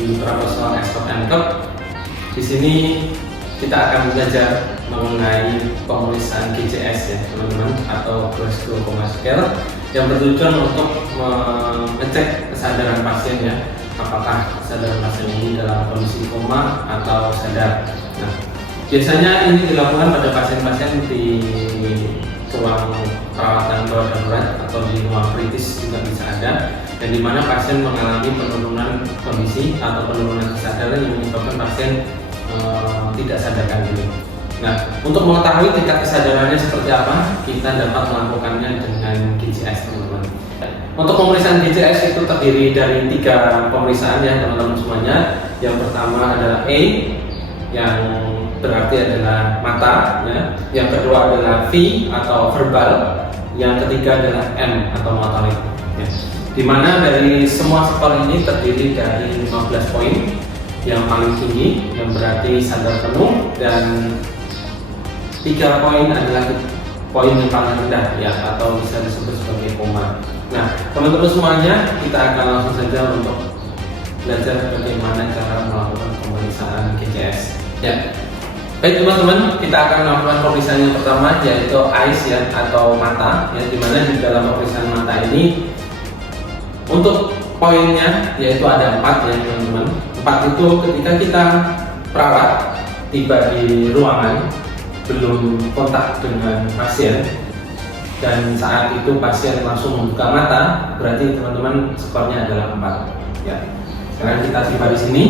di Proposal Expert and Cup. Di sini kita akan belajar mengenai pemeriksaan GCS ya teman-teman, atau Glasgow Coma Scale, yang bertujuan untuk mengecek kesadaran pasien ya, apakah kesadaran pasien ini dalam kondisi koma atau sadar. Nah, biasanya ini dilakukan pada pasien-pasien di ruang perawatan gawat darurat atau di ruang kritis juga bisa ada, dan di mana pasien mengalami penurunan kondisi atau penurunan kesadaran yang menyebabkan pasien tidak sadarkan diri. Nah, untuk mengetahui tingkat kesadarannya seperti apa, kita dapat melakukannya dengan GCS teman-teman. Untuk pemeriksaan GCS itu terdiri dari 3 pemeriksaan ya teman-teman semuanya. Yang pertama adalah E, yang berarti adalah mata ya. Yang kedua adalah V atau verbal. Yang ketiga adalah M atau motorik ya. Dimana dari semua skor ini terdiri dari 15 poin. Yang paling tinggi yang berarti sadar penuh, dan 3 poin adalah poin yang paling rendah ya, atau bisa disebut sebagai koma. Nah, teman-teman semuanya, kita akan langsung saja untuk belajar bagaimana cara melakukan pemeriksaan GCS ya. Baik teman-teman, kita akan melakukan pemeriksaan yang pertama, yaitu eyes ya, atau mata ya, dimana di dalam pemeriksaan mata ini untuk poinnya yaitu ada 4 ya teman-teman. 4 itu ketika kita perawat tiba di ruangan, belum kontak dengan pasien, dan saat itu pasien langsung membuka mata, berarti teman-teman skornya adalah 4 ya. Sekarang kita tiba di sini,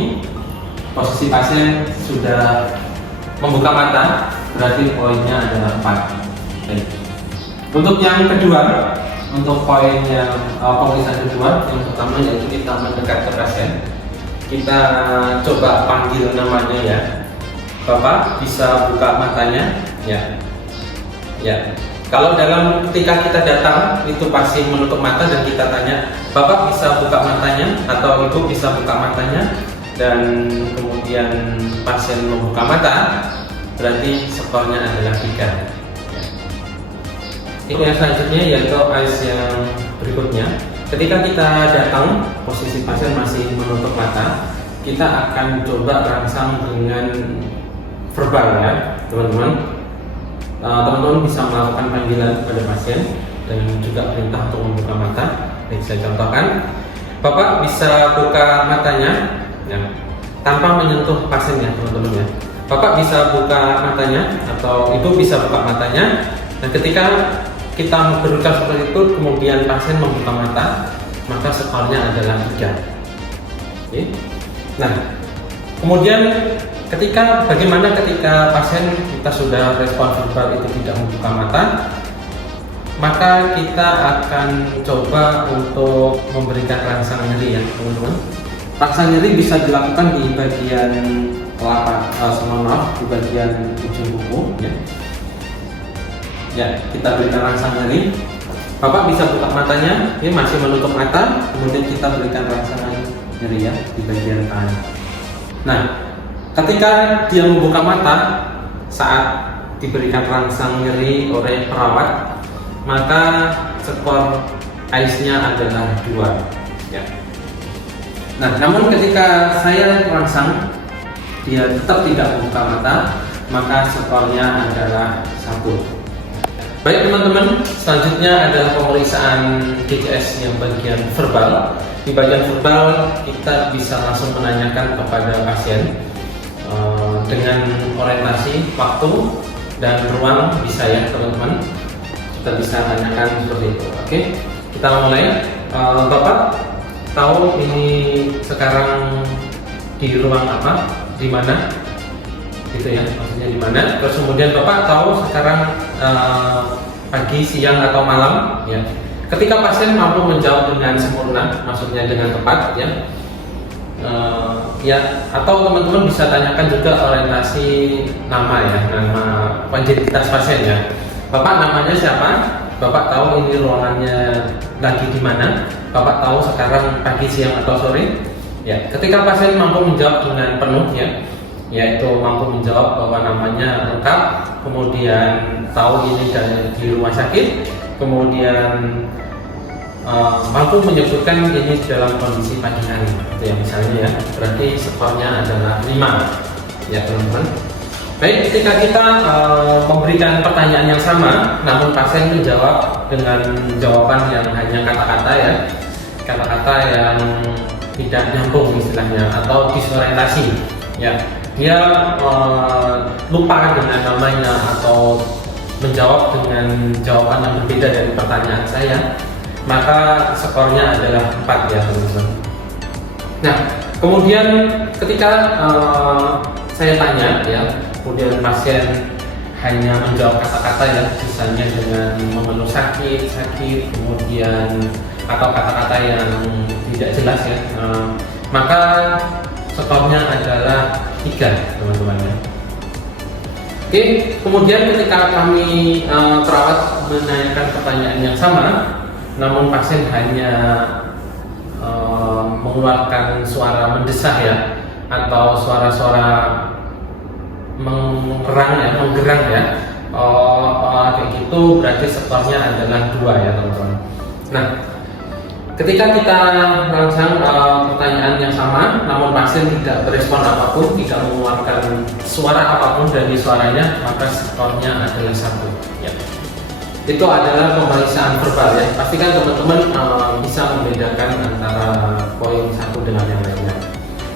posisi pasien sudah membuka mata, berarti poinnya adalah 4. Baik. Untuk yang kedua, untuk poin yang pemeriksaan kedua, yang pertama yaitu kita mendekat ke pasien. Kita coba panggil namanya ya. Bapak bisa buka matanya ya. Ya. Kalau dalam ketika kita datang itu pasien menutup mata dan kita tanya, Bapak bisa buka matanya atau Ibu bisa buka matanya, dan kemudian pasien membuka mata, berarti skornya adalah 3. Yang selanjutnya yaitu eyes yang berikutnya. Ketika kita datang, posisi pasien masih menutup mata, kita akan coba rangsang dengan verbal ya teman-teman. Teman-teman bisa melakukan panggilan kepada pasien dan juga perintah untuk membuka mata. Ini saya contohkan, Bapak bisa buka matanya ya, tanpa menyentuh pasien ya teman-teman ya. Bapak bisa buka matanya atau Ibu bisa buka matanya, dan ketika kita berucap seperti itu, kemudian pasien membuka mata, maka skornya adalah 3. Oke. Nah, kemudian bagaimana ketika pasien kita sudah respon verbal itu tidak membuka mata, maka kita akan coba untuk memberikan rangsang nyeri ya teman-teman. Rangsang nyeri bisa dilakukan di bagian telapak, di bagian ujung kuku ya. Ya, kita berikan rangsang nyeri. Bapak bisa buka matanya, ini masih menutup mata, kemudian kita berikan rangsang nyeri ya di bagian tangan. Nah, ketika dia membuka mata saat diberikan rangsang nyeri oleh perawat, maka skor eyes-nya adalah 2 ya. Nah, namun ketika saya rangsang dia tetap tidak membuka mata, maka skornya adalah 1. Baik teman-teman, selanjutnya adalah pemeriksaan GCS yang bagian verbal. Di bagian verbal kita bisa langsung menanyakan kepada pasien dengan orientasi waktu dan ruang bisa ya teman-teman. Kita bisa tanyakan seperti itu. Oke, kita mulai. Bapak tahu ini sekarang di ruang apa, di mana? Gitu ya, maksudnya di mana. Terus kemudian Bapak tahu sekarang pagi, siang atau malam ya. Ketika pasien mampu menjawab dengan sempurna, maksudnya dengan tepat ya, ya, atau teman-teman bisa tanyakan juga orientasi nama ya, nama identitas pasien ya. Bapak namanya siapa? Bapak tahu ini ruangannya lagi di mana? Bapak tahu sekarang pagi, siang atau sore? Ya, ketika pasien mampu menjawab dengan penuh ya, yaitu mampu menjawab bahwa namanya lengkap, kemudian tahu ini di rumah sakit, kemudian mampu menyebutkan ini dalam kondisi pagi hari, itu ya misalnya ya, berarti skornya adalah 5 ya teman-teman. Baik, ketika kita memberikan pertanyaan yang sama, namun pasien menjawab dengan jawaban yang hanya kata-kata ya, kata-kata yang tidak nyambung istilahnya, atau disorientasi ya, dia lupa dengan namanya atau menjawab dengan jawaban yang berbeda dari pertanyaan saya, maka skornya adalah 4 ya teman-teman. Nah, kemudian ketika saya tanya ya, kemudian pasien hanya menjawab kata-kata ya, misalnya dengan mengeluh sakit, kemudian atau kata-kata yang tidak jelas ya, maka skornya adalah 3 teman-teman ya. Oke, kemudian ketika kami perawat menanyakan pertanyaan yang sama, namun pasien hanya mengeluarkan suara mendesah ya, atau suara-suara menggerang ya, kayak gitu, berarti skornya adalah 2 ya teman-teman. Nah, ketika kita rangsang pertanyaan yang sama, namun pasien tidak berespon apapun, tidak mengeluarkan suara apapun dari suaranya, maka skornya adalah 1 ya. Itu adalah pemeriksaan verbal ya. Pastikan teman-teman bisa membedakan antara poin 1 dengan yang lainnya.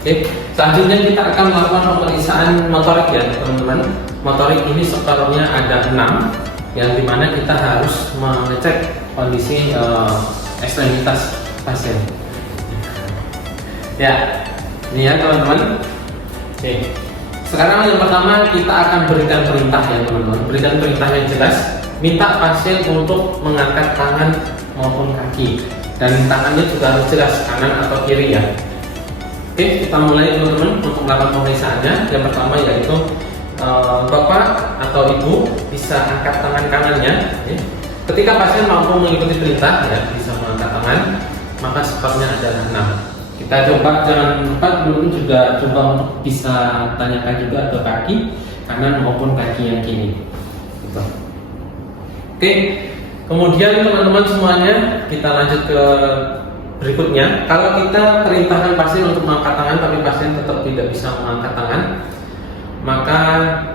Oke, selanjutnya kita akan melakukan pemeriksaan motorik ya teman-teman. Motorik ini skornya ada 6, yang dimana kita harus mengecek kondisi ekstremitas pasien. Ya, ini ya teman-teman. Oke, sekarang yang pertama kita akan berikan perintah ya teman-teman. Berikan perintah yang jelas. Minta pasien untuk mengangkat tangan maupun kaki, dan tangannya juga harus jelas kanan atau kiri ya. Oke, kita mulai teman-teman untuk melakukan pemeriksaannya. Yang pertama yaitu bapak atau ibu bisa angkat tangan kanannya ya. Ketika pasien mampu mengikuti perintah ya, bisa mengangkat tangan, maka skornya adalah 6. Kita coba, jangan lupa teman-teman juga coba untuk bisa tanyakan juga ke kaki kanan maupun kaki yang kiri gitu. Oke, kemudian teman-teman semuanya, kita lanjut ke berikutnya. Kalau kita perintahkan pasien untuk mengangkat tangan tapi pasien tetap tidak bisa mengangkat tangan, maka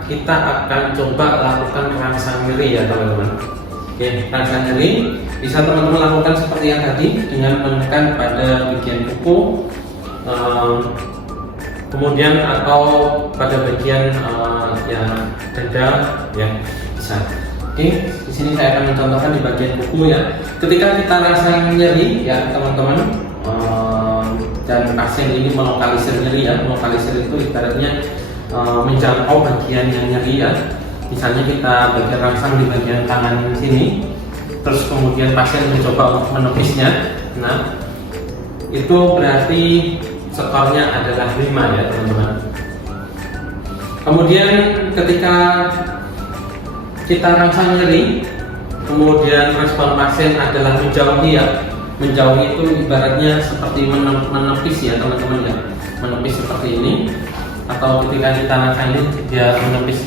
kita akan coba lakukan rangsang nyeri ya teman-teman. Oke, rangsang nyeri bisa teman-teman lakukan seperti yang tadi, dengan menekan pada bagian kuku, kemudian atau pada bagian dada ya, bisa. Oke, di sini saya akan mencontohkan di bagian kuku ya. Ketika kita rangsang nyeri ya teman-teman, dan pasien ini melokalisir nyeri ya. Melokalisir itu ibaratnya menjangkau bagian yang nyeri ya. Misalnya kita bagian rangsang di bagian tangan sini, terus kemudian pasien mencoba untuk menepisnya. Nah, itu berarti skornya adalah 5 ya teman-teman. Kemudian ketika kita rangsang nyeri, kemudian respon pasien adalah menjauhi ya. Menjauhi itu ibaratnya seperti menepis ya teman-teman ya. Menepis seperti ini, atau ketika kita rangsang nyeri dia menepis,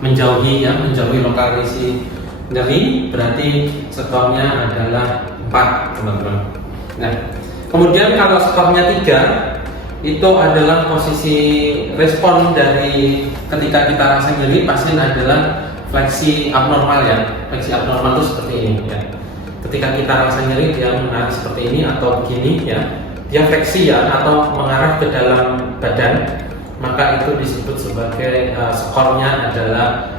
menjauhi ya, menjauhi lokasi nyeri, berarti skornya adalah 4 teman-teman. Nah, kemudian kalau skornya 3, itu adalah posisi respon dari ketika kita rangsang nyeri pasien adalah fleksi abnormal ya. Fleksi abnormal itu seperti ini ya. Ketika kita rangsang nyeri dia mengarah seperti ini atau begini ya. Dia fleksi ya, atau mengarah ke dalam badan, maka itu disebut sebagai skornya adalah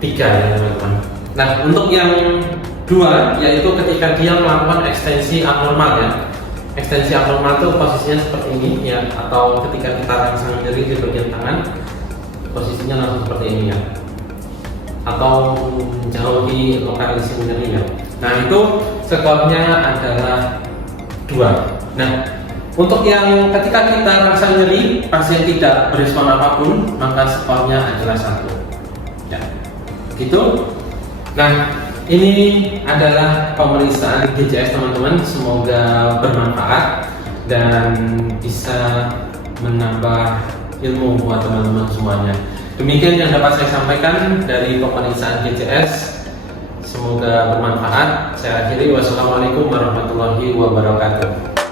3 ya teman-teman. Nah, untuk yang 2 yaitu ketika dia melakukan ekstensi abnormal ya. Ekstensi abnormal itu posisinya seperti ini ya, atau ketika kita rangsang nyeri di bagian tangan, posisinya langsung seperti ini ya, atau menjauhi lokasi nyerinya. Nah, itu skornya adalah 2. Nah, untuk yang ketika kita rangsang nyeri pasien tidak berespon apapun, maka skornya adalah 1 ya, gitu. Nah, ini adalah pemeriksaan GCS teman-teman. Semoga bermanfaat dan bisa menambah ilmu buat teman-teman semuanya. Demikian yang dapat saya sampaikan dari pemeriksaan GCS. Semoga bermanfaat. Saya akhiri, wassalamualaikum warahmatullahi wabarakatuh.